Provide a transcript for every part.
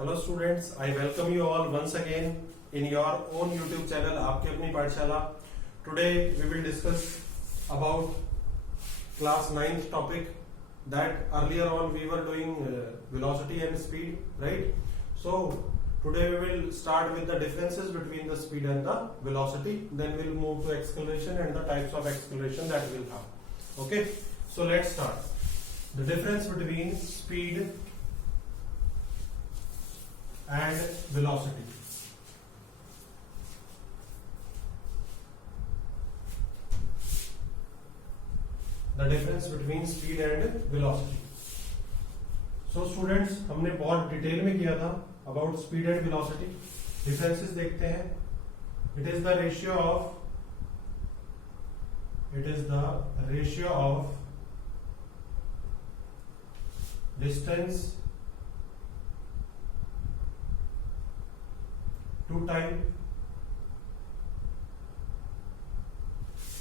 Hello students, I welcome you all once again in your own YouTube channel Aapki Apni Pathshala. Today we will discuss about class 9th topic that earlier on we were doing velocity and speed, right? So today we will start with the differences between the speed and the velocity, then we'll move to acceleration and the types of acceleration that we'll have. Okay, so let's start. The difference between speed and velocity. The difference between speed and velocity. So students, हमने बहुत detail में किया था about speed and velocity. Differences देखते हैं। It is the ratio of distance to time.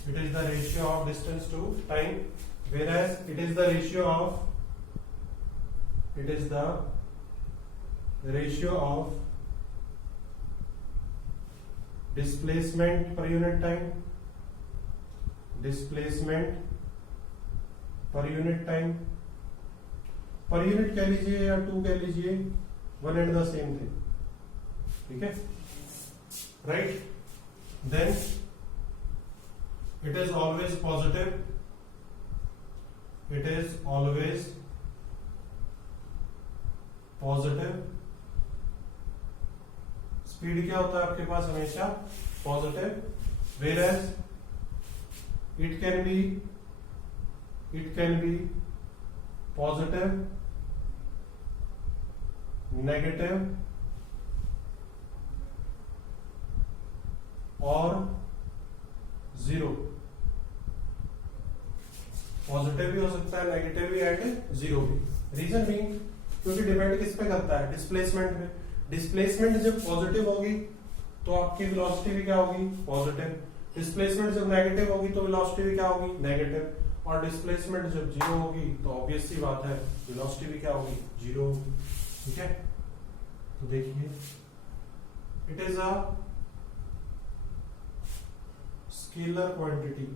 It is the ratio of distance to time, whereas it is the ratio of displacement per unit time. Displacement per unit time, per unit कह लीजिए या टू कह लीजिए, one and the same thing, ठीक है, right? Then it is always positive. It is always positive. Speed क्या होता है आपके पास? हमेशा positive. whereas it can be positive, negative और जीरो। पॉजिटिव भी हो सकता है, नेगेटिव भी एंड जीरो भी। रीजन बीइंग क्योंकि डिपेंड किस पे करता है? डिस्प्लेसमेंट पे। डिस्प्लेसमेंट जब पॉजिटिव होगी तो आपकी वेलोसिटी भी क्या होगी? पॉजिटिव। डिस्प्लेसमेंट जब नेगेटिव होगी तो वेलोसिटी भी क्या होगी? नेगेटिव। और डिस्प्लेसमेंट जब जीरो होगी तो ऑब्वियस सी बात है वेलोसिटी भी क्या होगी? जीरो होगी, ठीक है? तो देखिए, it is a scalar quantity.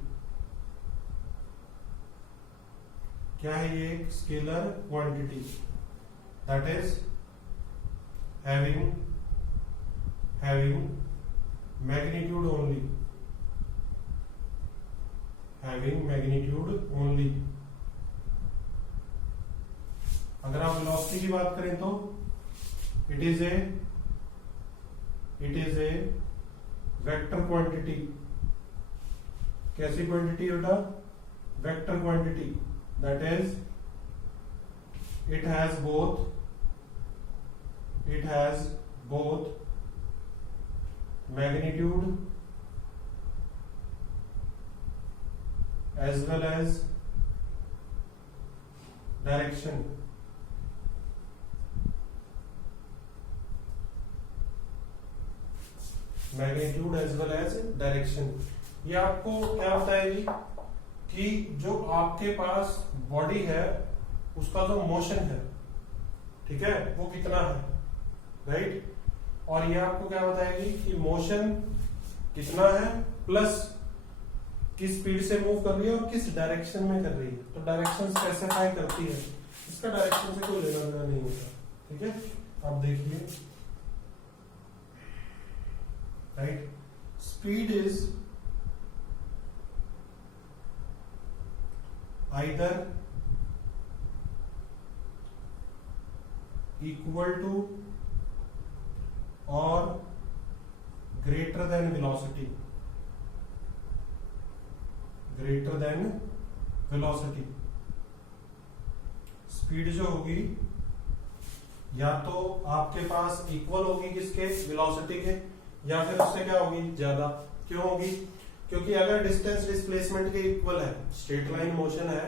क्या है ये? एक scalar quantity that is having magnitude only। अगर आप वेलोसिटी की बात करें तो it is a vector quantity. कैसी क्वांटिटी बेटा? Vector quantity. That is it has both magnitude as well as direction। Magnitude as well as direction. ये आपको क्या बताएगी कि जो आपके पास बॉडी है उसका जो मोशन है, ठीक है, वो कितना है, राइट? और ये आपको क्या बताएगी कि मोशन कितना है प्लस किस स्पीड से मूव कर रही है और किस डायरेक्शन में कर रही है। तो डायरेक्शन स्पेसिफाई करती है, इसका डायरेक्शन से कोई लेना देना नहीं होता, ठीक है? आप देखिए, right? Speed is either equal to or greater than velocity। Speed जो होगी या तो आपके पास इक्वल होगी किसके? वेलोसिटी के, या फिर उससे क्या होगी? ज्यादा। क्यों होगी? क्योंकि अगर डिस्टेंस डिस्प्लेसमेंट के इक्वल है, स्ट्रेट लाइन मोशन है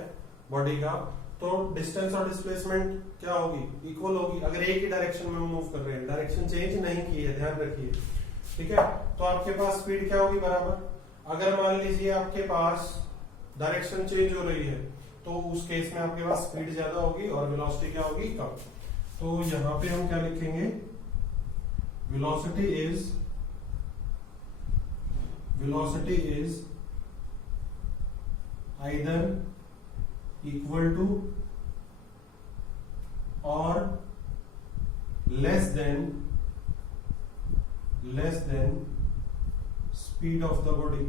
बॉडी का, तो डिस्टेंस और डिस्प्लेसमेंट क्या होगी? इक्वल होगी। अगर एक ही डायरेक्शन में मूव कर रहे हैं, डायरेक्शन चेंज नहीं की है, ध्यान रखिए, ठीक है? तो आपके पास स्पीड क्या होगी? बराबर। अगर मान लीजिए आपके पास डायरेक्शन चेंज हो रही है तो उस केस में आपके पास स्पीड ज्यादा होगी और वेलोसिटी क्या होगी? कम। तो यहां पे हम क्या लिखेंगे, velocity is either equal to or less than speed of the body,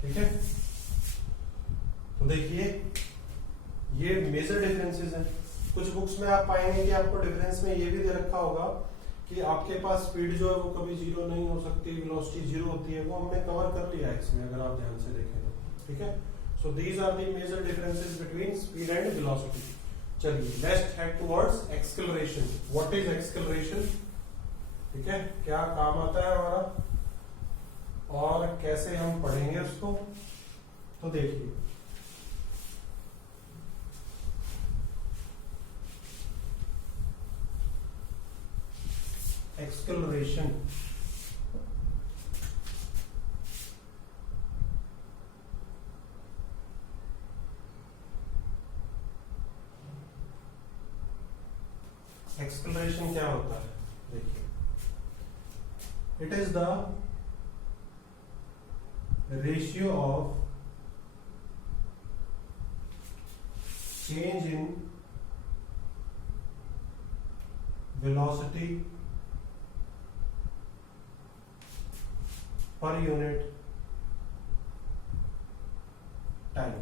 ठीक है। तो देखिए ये मेजर डिफरेंसेस हैं। कुछ बुक्स में आप पाएंगे कि आपको डिफरेंस में ये भी दे रखा होगा कि आपके पास स्पीड जो है वो कभी जीरो नहीं हो सकती, वेलोसिटी जीरो होती है, वो हमने कवर कर लिया है इसमें, अगर आप ध्यान से देखें तो, ठीक है। So these are the major differences between speed and velocity. चलिए let's head towards acceleration. What is acceleration, ठीक है, क्या काम आता है हमारा और कैसे हम पढ़ेंगे उसको, तो देखिए एक्सेलरेशन। एक्सेलरेशन क्या होता है, देखिए it is the ratio of change in velocity per unit time.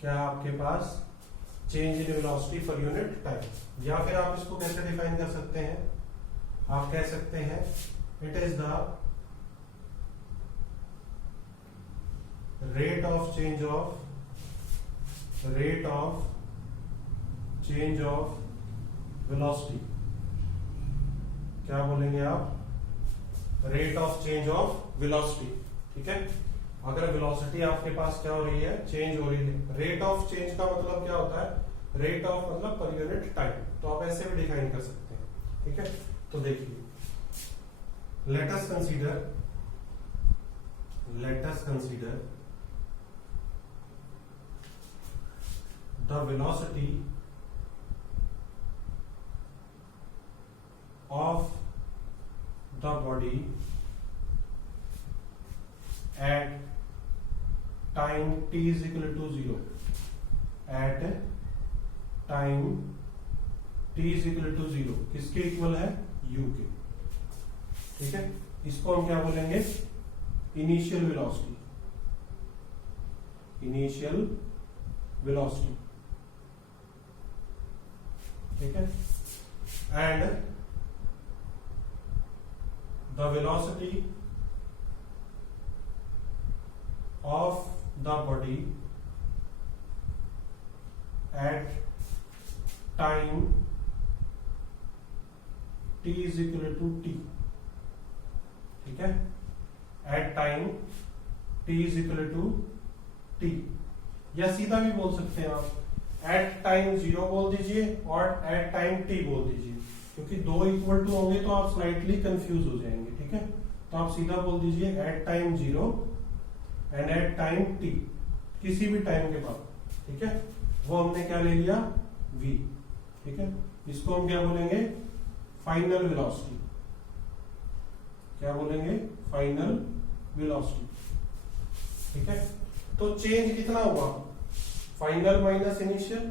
क्या आपके पास change in velocity per unit time, या फिर आप इसको कैसे डिफाइन कर सकते हैं, आप कह सकते हैं it is the rate of change of velocity. क्या बोलेंगे आप, rate of change of velocity, ठीक है। अगर वेलोसिटी आपके पास क्या हो रही है, चेंज हो रही है, रेट ऑफ चेंज का मतलब क्या होता है, रेट ऑफ मतलब पर यूनिट टाइम, तो आप ऐसे भी डिफाइन कर सकते हैं, ठीक है। तो देखिए let us consider the velocity of the body at time t is equal to 0, at time t is equal to 0 किसके इक्वल है, u के, ठीक है। इसको हम क्या बोलेंगे, इनिशियल वेलोसिटी, ठीक है। And the velocity of the body at time t is equal to t, ठीक है, at time t is equal to t, या सीधा भी बोल सकते हैं आप, at time 0 बोल दीजिए और at time t बोल दीजिए, क्योंकि दो इक्वल टू होंगे तो आप स्लाइटली कंफ्यूज हो जाएंगे, ठीक है। तो आप सीधा बोल दीजिए at time 0 and at time t, किसी भी टाइम के बाद, ठीक है। वो हमने क्या ले लिया, v, ठीक है। इसको हम क्या बोलेंगे, फाइनल वेलोसिटी, क्या बोलेंगे, फाइनल वेलोसिटी, ठीक है। तो चेंज कितना हुआ, फाइनल माइनस इनिशियल।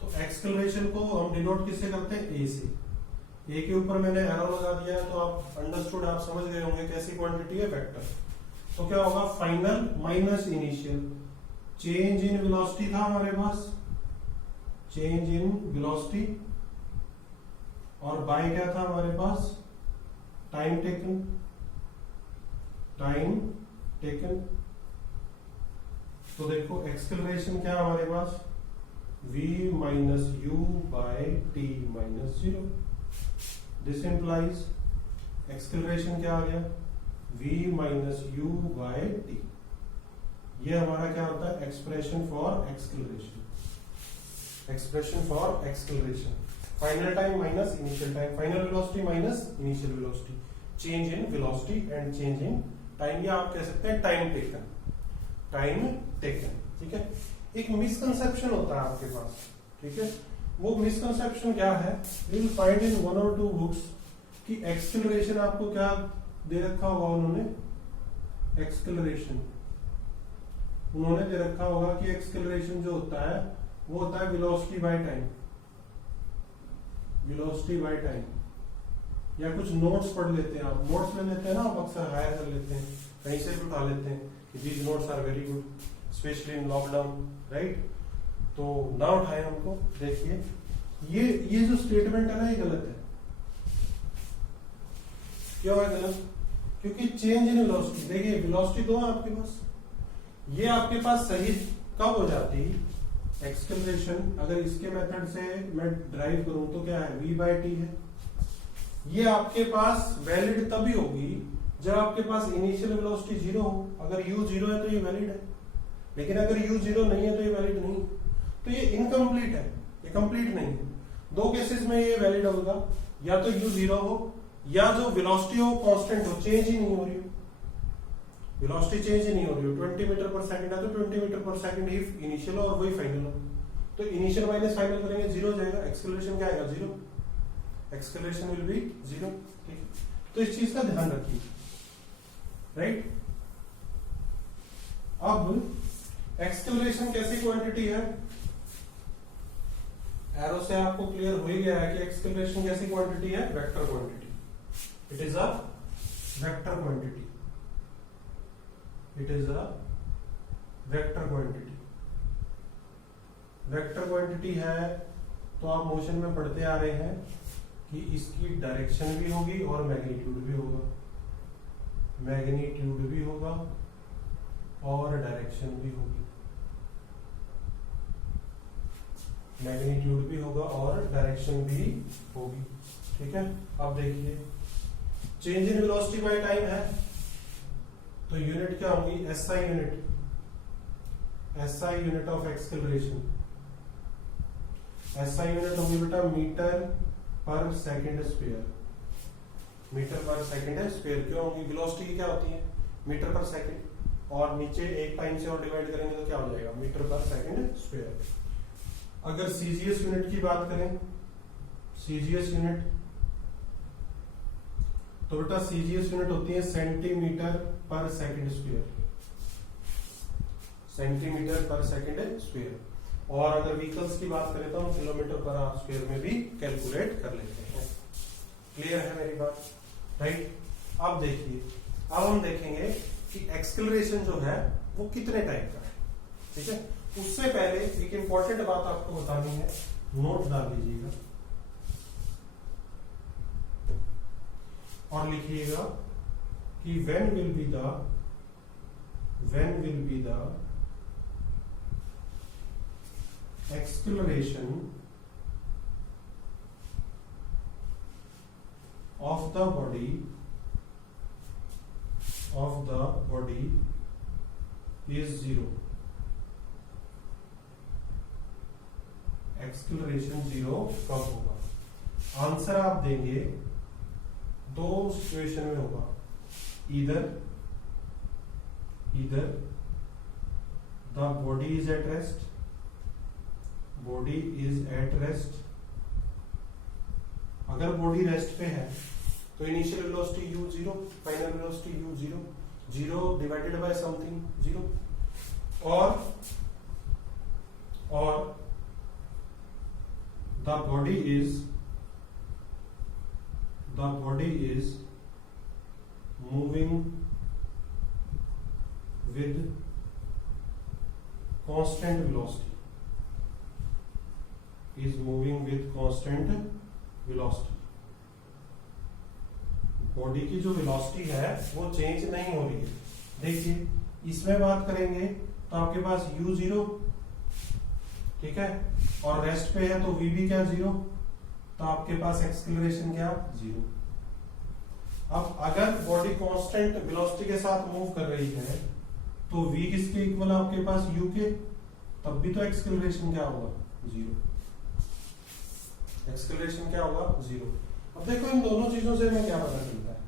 तो एक्सेलरेशन को हम डिनोट किससे करते हैं, ए से। ए के ऊपर मैंने एरो लगा दिया है, तो आप अंडरस्टूड, आप समझ गए होंगे कैसी क्वांटिटी है, वेक्टर। तो क्या होगा, final minus initial, change in velocity था हमारे पास, चेंज इन वेलोसिटी, और बाय क्या था हमारे पास, टाइम टेकन। तो देखो एक्सेलरेशन क्या हमारे पास, v minus u by t minus 0. This implies acceleration क्या आ गया, v minus u by t। ये हमारा क्या होता है, expression for acceleration. Final time minus initial time, final velocity minus initial velocity, change in velocity and change in time, या आप कह सकते हैं टाइम टेकन, टाइम टेकन, ठीक है। एक मिसकंसेप्शन होता है आपके पास, ठीक है। वो मिसकंसेप्शन क्या है, यू विल फाइंड इन 1 और 2 बुक्स कि एक्सेलरेशन आपको क्या दे रखा होगा, उन्होंने एक्सेलरेशन, उन्होंने दे रखा होगा कि एक्सेलरेशन जो होता है वो होता है velocity by time, velocity by time. या कुछ नोट्स पढ़ लेते हैं आप, नोट्स ले लेते हैं ना आप, अक्सर हायर कर लेते हैं, कहीं से भी उठा लेते हैं कि these notes are very good specially in lockdown, right. तो ना उठाए हमको, देखिए ये जो स्टेटमेंट है ना, ये गलत है। क्यों है गलत? क्योंकि चेंज इन वेलोसिटी, देखिए वेलोसिटी दो है आपके पास, ये आपके पास सही कब हो जाती, एक्सेलरेशन अगर इसके मेथड से मैं ड्राइव करूं तो क्या है, v/t है। ये आपके पास वैलिड तभी होगी जब आपके पास इनिशियल वेलोसिटी 0 हो। अगर u 0 है तो ये वैलिड है, लेकिन अगर u 0 नहीं है तो ये वैलिड नहीं, तो ये इनकम्प्लीट है, ये कंप्लीट नहीं है। दो केसेस में ये वैलिड होगा, या तो u 0 हो, या जो वेलोसिटी हो कांस्टेंट हो, चेंज ही नहीं हो रही हो, वेलोसिटी चेंज ही नहीं हो रही हो। 20 मीटर पर सेकंड है तो 20 मीटर पर सेकंड ही इनिशियल हो और वही फाइनल हो, तो इनिशियल माइनस फाइनल करेंगे 0 हो जाएगा, एक्सेलरेशन क्या आएगा 0, एक्सेलरेशन विल बी 0, ठीक है। तो इस चीज का ध्यान रखिए, राइट। अब एक्सेलरेशन कैसी क्वांटिटी है, एरो से आपको क्लियर हो ही गया है कि एक्सेलरेशन कैसी क्वांटिटी है, vector quantity, it is a vector quantity, it is a vector quantity. Vector quantity है तो आप मोशन में पढ़ते आ रहे हैं कि इसकी डायरेक्शन भी होगी और मैग्नीट्यूड भी होगा, मैग्नीट्यूड भी होगा और डायरेक्शन भी होगी, मैग्नीट्यूड भी होगा और डायरेक्शन भी होगी, ठीक है। अब देखिए change in velocity by time है तो यूनिट क्या होगी, SI unit, SI unit of acceleration, SI unit होगी बेटा मीटर पर सेकंड स्क्वायर, मीटर पर सेकंड स्क्वायर। क्यों होगी, वेलोसिटी क्या होती है मीटर पर सेकंड, और नीचे एक टाइम से और डिवाइड करेंगे तो क्या हो जाएगा, मीटर पर सेकंड स्क्वायर। अगर CGS यूनिट की बात करें, CGS यूनिट, तो बेटा CGS यूनिट होती है सेंटीमीटर पर सेकंड स्क्वायर, सेंटीमीटर पर सेकंड स्क्वायर। और अगर व्हीकल्स की बात करें तो हम किलोमीटर पर हाफ स्क्वायर में भी कैलकुलेट कर लेते हैं। क्लियर है मेरी बात, राइट। अब देखिए, अब हम देखेंगे कि एक्सेलरेशन जो है वो कितने टाइप का है, ठीक है। उससे पहले एक इंपॉर्टेंट बात आपको बतानी है, नोट डाल लीजिएगा और लिखिएगा कि when will be the acceleration of the body is 0, acceleration 0 कब होगा। आंसर आप देंगे दो सिचुएशन में होगा, either the body is at rest, अगर बॉडी रेस्ट पे है तो initial velocity u 0, final velocity u 0, 0 divided by something 0, और the body is moving with constant velocity, body की जो वेलोसिटी है वो चेंज नहीं हो रही है। देखिए इसमें बात करेंगे तो आपके पास u 0, ठीक है, और रेस्ट पे है तो v भी क्या 0, तो आपके पास एक्सेलरेशन क्या 0। अब अगर बॉडी कांस्टेंट वेलोसिटी के साथ मूव कर रही है तो v किसके इक्वल है आपके पास u के, तब भी तो एक्सेलरेशन क्या होगा 0, एक्सेलरेशन क्या होगा 0। अब देखो इन दोनों चीजों से हमें क्या पता चलता है,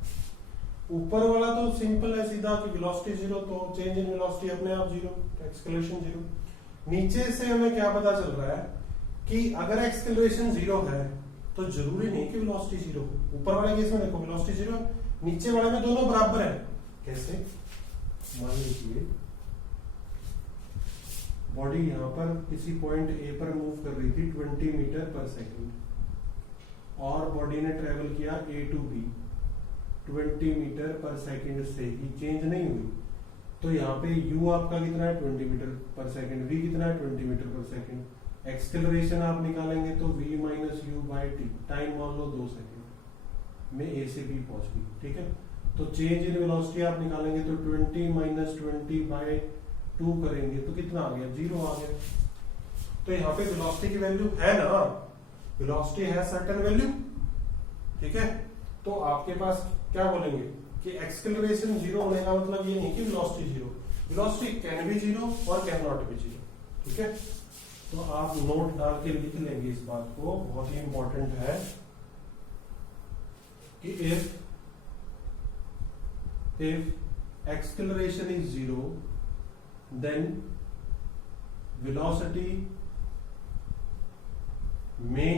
ऊपर वाला तो सिंपल है सीधा कि वेलोसिटी जीरो, तो चेंज इन वेलोसिटी अपने आप जीरो, एक्सेलरेशन जीरो। नीचे से हमें क्या पता चल रहा है कि अगर एक्सेलरेशन जीरो है तो जरूरी नहीं कि वेलोसिटी जीरो। ऊपर वाले केस में देखो वेलोसिटी जीरो है, नीचे वाले में दोनों बराबर है। कैसे? मान लीजिए बॉडी यहां पर किसी पॉइंट ए पर मूव कर रही थी 20 मीटर पर सेकंड, और बॉडी ने ट्रेवल किया ए टू बी 20 मीटर पर सेकंड से ही, चेंज नहीं हुई। तो यहाँ पे u आपका कितना है 20 मीटर पर सेकंड, v कितना है 20 मीटर पर सेकंड। एक्सेलरेशन आप निकालेंगे तो v minus you by T, time मान लो 2 सेकंड में a से b पहुंच गई, ठीक है। तो चेंज इन वेलोसिटी आप निकालेंगे तो 20 माइनस 20 बाई 2 करेंगे तो कितना आ गया, 0 आ गया। तो यहाँ पे वेलोसिटी की वैल्यू है ना, वेलोसिटी है सर्टेन वैल्यू, ठीक है। तो आपके पास क्या बोलेंगे कि एक्सेलरेशन जीरो होने का मतलब ये नहीं कि velocity zero, velocity can be zero और कैन नॉट बी जीरो, ठीक है। तो आप नोट डाल के लिख लेंगे इस बात को, बहुत ही इंपॉर्टेंट है कि if acceleration is zero then velocity may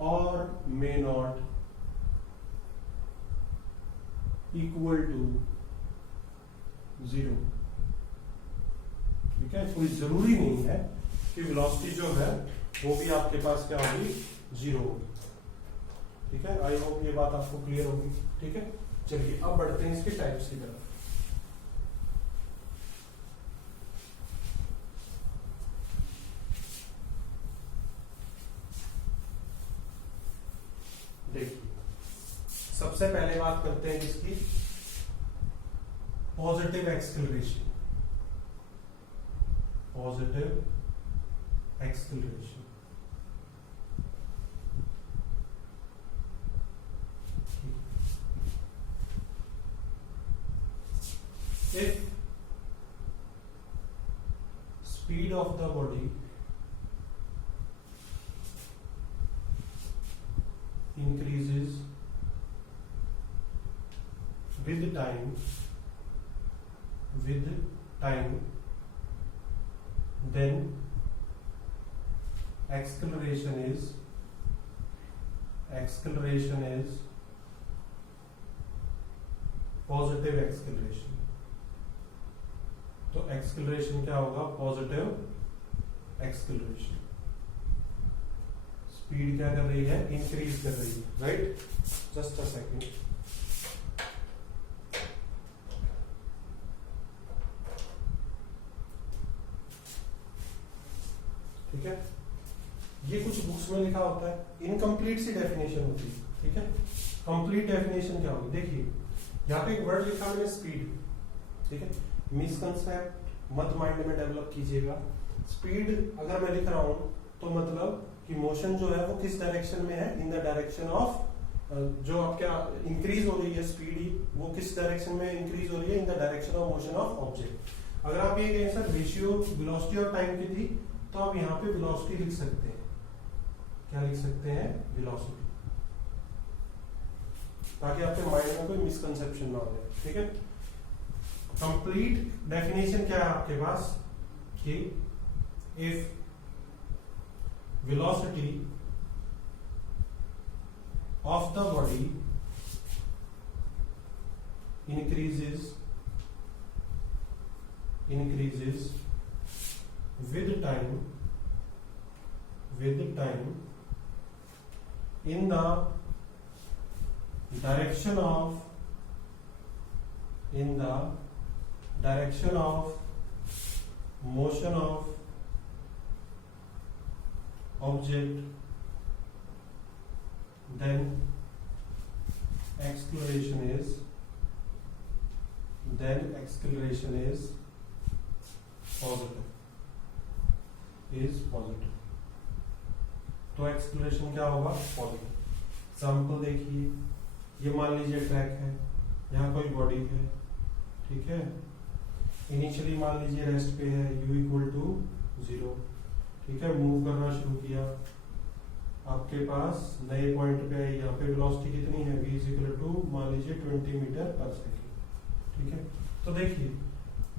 or may not equal to zero, ठीक है। कोई जरूरी नहीं है कि वेलोसिटी जो है वो भी आपके पास क्या होगी, जीरो होगी, ठीक है। आई होप ये बात आपको क्लियर होगी, ठीक है। चलिए अब बढ़ते हैं इसके टाइप्स की तरफ। देखिए सबसे पहले बात करते हैं इसकी positive acceleration, positive acceleration. If speed of the body increases with time, then acceleration is positive acceleration। तो एक्सेलरेशन क्या होगा, पॉजिटिव एक्सेलरेशन। स्पीड क्या कर रही है, इंक्रीज कर रही है, राइट। जस्ट अ सेकेंड, ठीक है। ये कुछ बुक्स में लिखा होता है, इनकम्प्लीट सी डेफिनेशन होती है, ठीक है। कंप्लीट डेफिनेशन क्या होगी, देखिए यहाँ पे एक वर्ड लिखा मैंने स्पीड, ठीक है। मिसकंसेप्ट मत माइंड में डेवलप कीजिएगा। स्पीड अगर मैं लिख रहा हूं तो मतलब कि मोशन जो है वो किस डायरेक्शन में है, इन द डायरेक्शन ऑफ, जो आपका इंक्रीज हो रही है स्पीड, वो किस डायरेक्शन में इंक्रीज हो रही है, in the direction of motion of object. अगर आप ये कहें सर रेशियो वेलोसिटी और टाइम की थी, तो आप यहाँ पे वेलोसिटी लिख सकते हैं। क्या लिख सकते हैं, वेलोसिटी, ताकि आपके माइंड में कोई मिसकंसेप्शन ना हो, ठीक है। कंप्लीट डेफिनेशन क्या है आपके पास कि if velocity of the body increases with time in the direction of motion of object, then acceleration is positive। तो एक्सेलरेशन क्या होगा, पॉजिटिव। एग्जाम्पल देखिए, ये मान लीजिए ट्रैक है, यहाँ कोई बॉडी है, ठीक है। इनिशियली मान लीजिए रेस्ट पे है, u इक्वल टू 0, ठीक है। मूव करना शुरू किया, आपके पास नए पॉइंट पे है, यहाँ पे वेलोसिटी कितनी है, v इज इक्वल टू मान लीजिए 20 मीटर पर सेकेंड। ठीक है, तो देखिए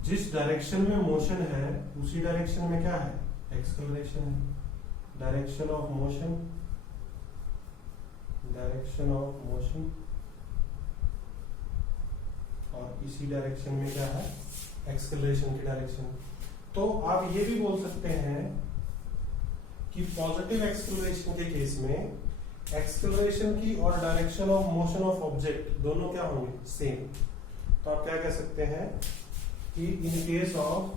जिस डायरेक्शन में मोशन है उसी डायरेक्शन में क्या है, एक्सेलरेशन है। Direction of motion, direction of motion, और इसी डायरेक्शन में क्या है, एक्सेलरेशन की डायरेक्शन। तो आप ये भी बोल सकते हैं कि पॉजिटिव एक्सेलरेशन के केस में एक्सेलरेशन की और direction of motion of object दोनों क्या होंगे, सेम। तो आप क्या कह सकते हैं कि in case of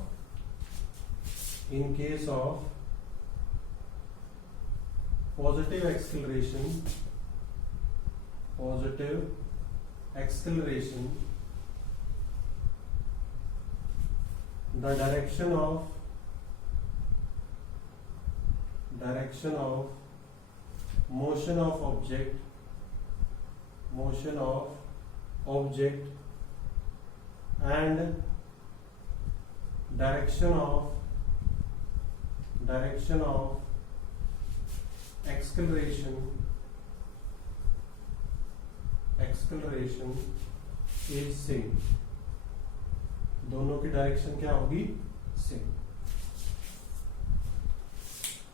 positive acceleration, the direction of motion of object and direction of acceleration is same। दोनों की डायरेक्शन क्या होगी, same.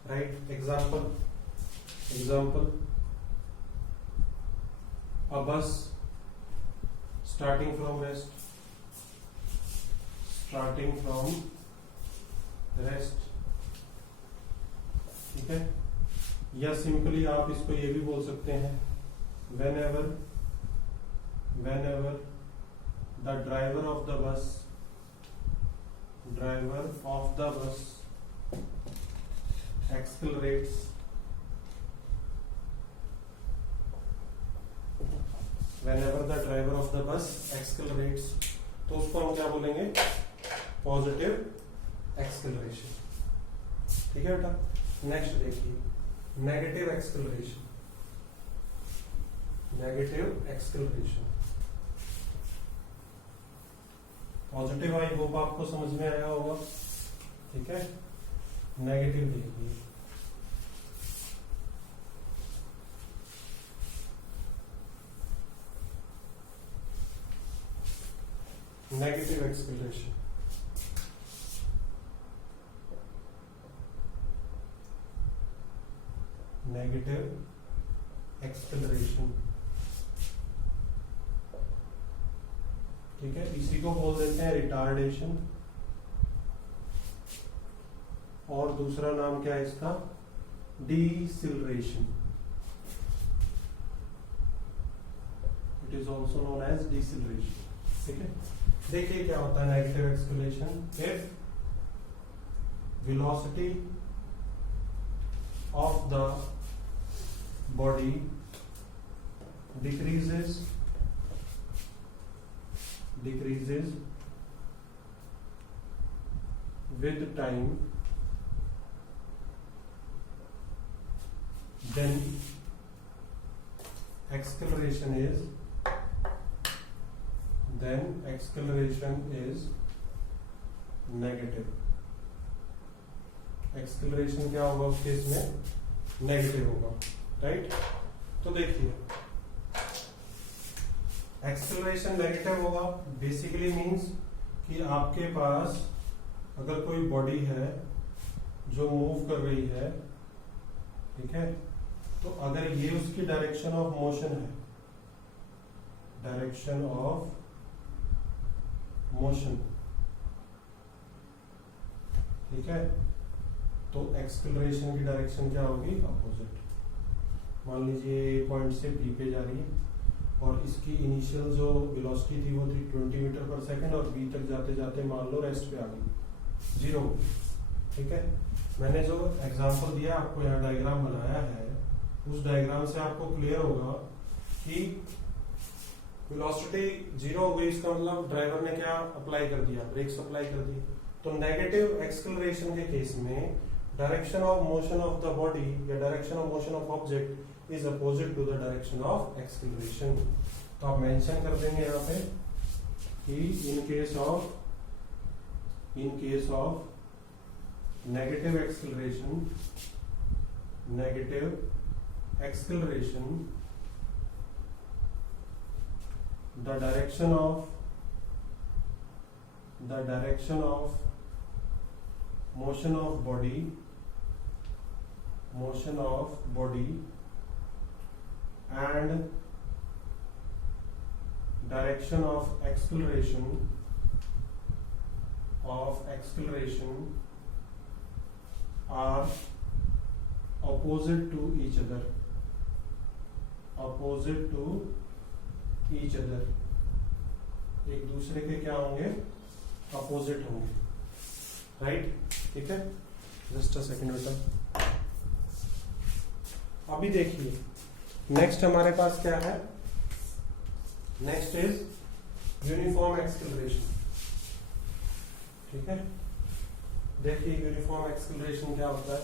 Right, example, a bus starting from rest, ठीक है। या सिंपली आप इसको ये भी बोल सकते हैं, whenever the driver of the bus accelerates तो उसको हम क्या बोलेंगे, पॉजिटिव एक्सेलरेशन। ठीक है बेटा, नेक्स्ट देखिए negative acceleration. Positive I hope आपको समझ में आया होगा, ठीक है। नेगेटिव देखिए, नेगेटिव एक्सेलरेशन। ठीक है, इसी को बोल देते हैं रिटार्डेशन, और दूसरा नाम क्या है इसका, deceleration. It is also known as deceleration. ठीक है, देखिए क्या होता है negative acceleration. If velocity of the body decreases with time, then acceleration is negative। Acceleration क्या होगा उस केस में, नेगेटिव होगा। राइट, तो देखिए एक्सेलरेशन नेगेटिव होगा, बेसिकली मींस कि आपके पास अगर कोई बॉडी है जो मूव कर रही है, ठीक है, तो अगर ये उसकी डायरेक्शन ऑफ मोशन है, ठीक है, तो एक्सेलरेशन की डायरेक्शन क्या होगी, अपोजिट। मान लीजिए ए पॉइंट से बी पे जा रही है और इसकी इनिशियल जो वेलोसिटी थी वो थी 20 मीटर पर सेकंड, और बी तक जाते जाते मान लो रेस्ट पे आ गई, 0। ठीक है, मैंने जो एग्जांपल दिया आपको, यहाँ डायग्राम बनाया है, उस डायग्राम से आपको क्लियर होगा कि वेलोसिटी 0 हो गई, इसका मतलब ड्राइवर ने क्या अप्लाई कर दिया, ब्रेक्स अप्लाई कर दी। तो नेगेटिव एक्सेलरेशन के केस में direction of motion of the body या direction of motion of object is opposite to the direction of acceleration. तो आप मेंशन कर देंगे यहाँ पे कि in case of negative acceleration, the direction of motion of body and direction of acceleration are opposite to each other. एक दूसरे के क्या होंगे? अपोजिट होंगे, राइट? ठीक है, जस्ट अ सेकेंड बेटा। अभी देखिए नेक्स्ट हमारे पास क्या है? Next is uniform acceleration. ठीक है, देखिए यूनिफॉर्म एक्सेलरेशन क्या होता है।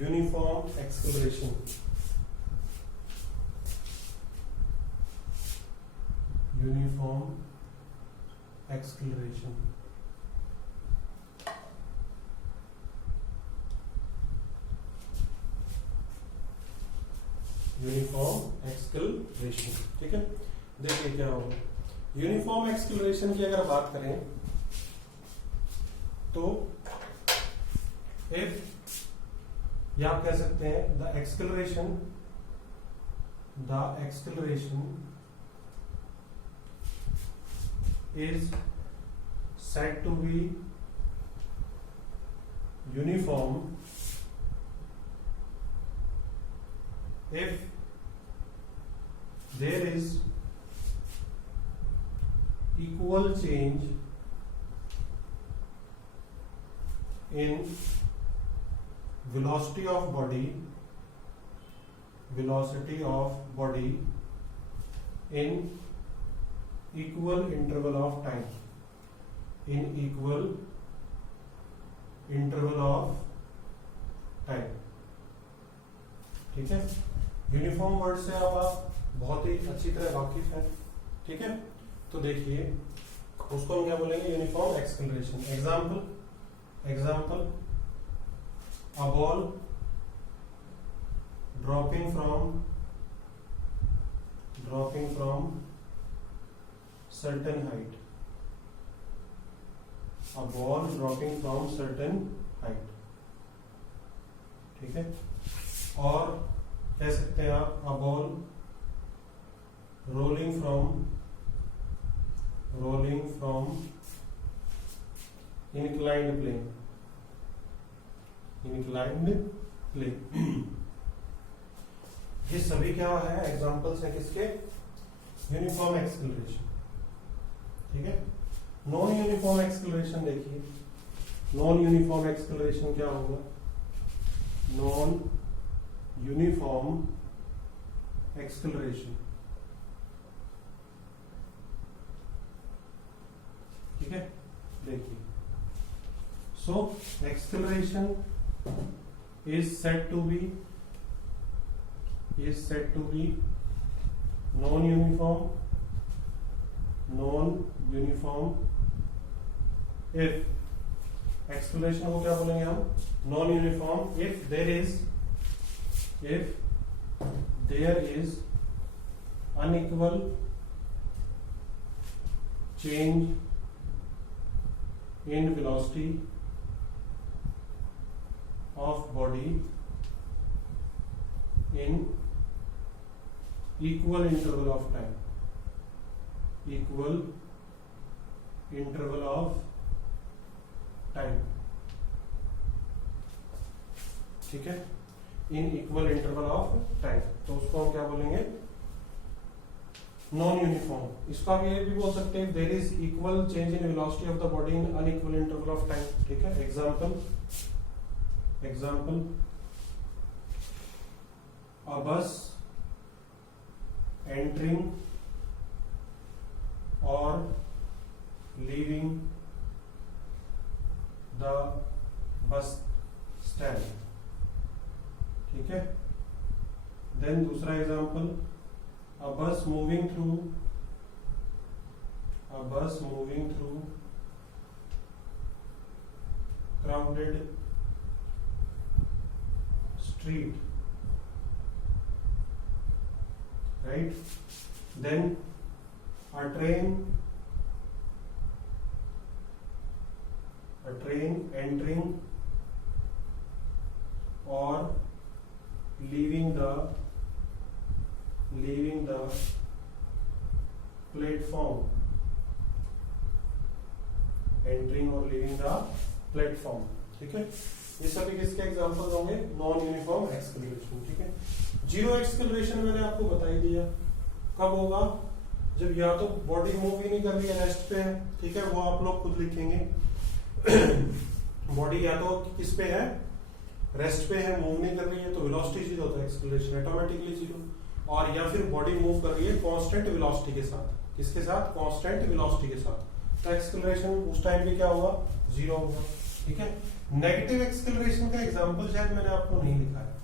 Uniform acceleration, uniform acceleration uniform acceleration. ठीक है, देखिए क्या होगा। यूनिफॉर्म एक्सेलरेशन की अगर बात करें तो इफ, या आप कह सकते हैं the acceleration is said to be uniform if there is equal change in velocity of body in equal interval of time, ठीक है। यूनिफॉर्म वर्ड से अब आप बहुत ही अच्छी तरह वाकिफ हैं। ठीक है, तो देखिए उसको हम क्या बोलेंगे? Uniform acceleration. Example a ball dropping from certain height, a ball dropping from certain height। ठीक है, और कह सकते हैं आप a ball rolling from inclined plane। ये सभी क्या है? एग्जांपल्स हैं किसके? Uniform acceleration. ठीक है, नॉन यूनिफॉर्म एक्सेलरेशन देखिए, नॉन यूनिफॉर्म एक्सेलरेशन क्या होगा? नॉन यूनिफॉर्म एक्सेलरेशन, ठीक है, देखिए so acceleration is said to be non-uniform if acceleration को क्या बोलेंगे हम? non-uniform if there is unequal change in velocity of body in equal interval of time, ठीक है, in equal interval of time. तो उसको हम क्या बोलेंगे? Non uniform. इसको आप ये भी बोल सकते हैं there is equal change in velocity of the body in unequal interval of time. ठीक है, example a bus entering or leaving the bus stand। ठीक है, देन दूसरा example a bus moving through crowded street, right? Then a train entering or leaving the platform, entering और leaving the platform, ठीक है। ये सभी किसके एग्जांपल्स होंगे? नॉन यूनिफॉर्म एक्सेलरेशन, ठीक है। जीरो एक्सेलरेशन मैंने आपको बता ही दिया, कब होगा? जब या तो बॉडी मूव ही नहीं कर रही है, रेस्ट पे है, ठीक है, वो आप लोग खुद लिखेंगे। बॉडी या तो किस पे है? रेस्ट पे है, मूव नहीं कर रही है, तो वेलोसिटी जीरो होता है, एक्सेलरेशन ऑटोमेटिकली जीरो। और या फिर बॉडी मूव कर रही है कांस्टेंट वेलोसिटी के साथ, किसके साथ? कांस्टेंट वेलोसिटी के साथ, तो एक्सेलरेशन उस टाइम पे क्या होगा? जीरो होगा, ठीक है। नेगेटिव एक्सेलरेशन का एग्जांपल शायद मैंने आपको नहीं लिखा है,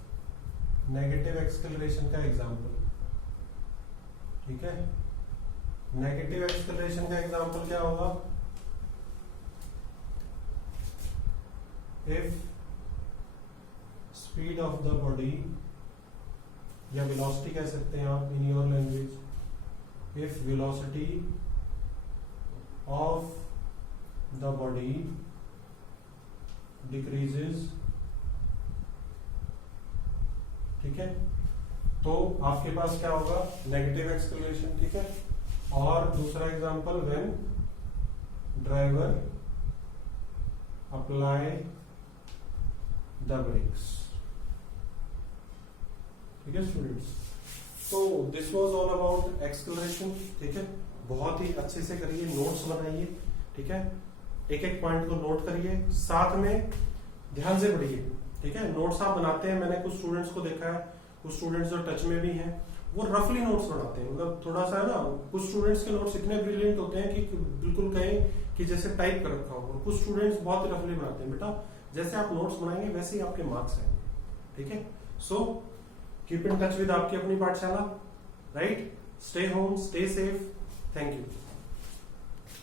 नेगेटिव एक्सेलरेशन का एग्जांपल, ठीक है। नेगेटिव एक्सेलरेशन का एग्जांपल क्या होगा? If speed of the body, या वेलोसिटी कह सकते हैं आप in your language, if velocity of the body decreases, ठीक है, तो आपके पास क्या होगा? नेगेटिव एक्सेलरेशन, ठीक है। और दूसरा example, when driver apply the brakes, ठीक है स्टूडेंट्स। तो this was all about acceleration, ठीक है। बहुत ही अच्छे से करिए, नोट्स बनाइए, ठीक है, एक एक पॉइंट को नोट करिए, साथ में ध्यान से पढ़िए, ठीक है। नोट्स आप बनाते हैं, मैंने कुछ स्टूडेंट्स को देखा है, कुछ स्टूडेंट्स जो टच में भी हैं वो रफली नोट्स बनाते हैं, मतलब थोड़ा सा है ना, कुछ स्टूडेंट्स के नोट्स इतने ब्रिलियंट होते हैं कि बिल्कुल कहें कि जैसे टाइप कर रखा हो, और कुछ स्टूडेंट्स बहुत रफली बनाते हैं। बेटा जैसे आप नोट्स बनाएंगे वैसे ही आपके मार्क्स आएंगे, ठीक है। So keep in touch with आपकी अपनी पाठशाला, right? Stay home, stay safe, thank you.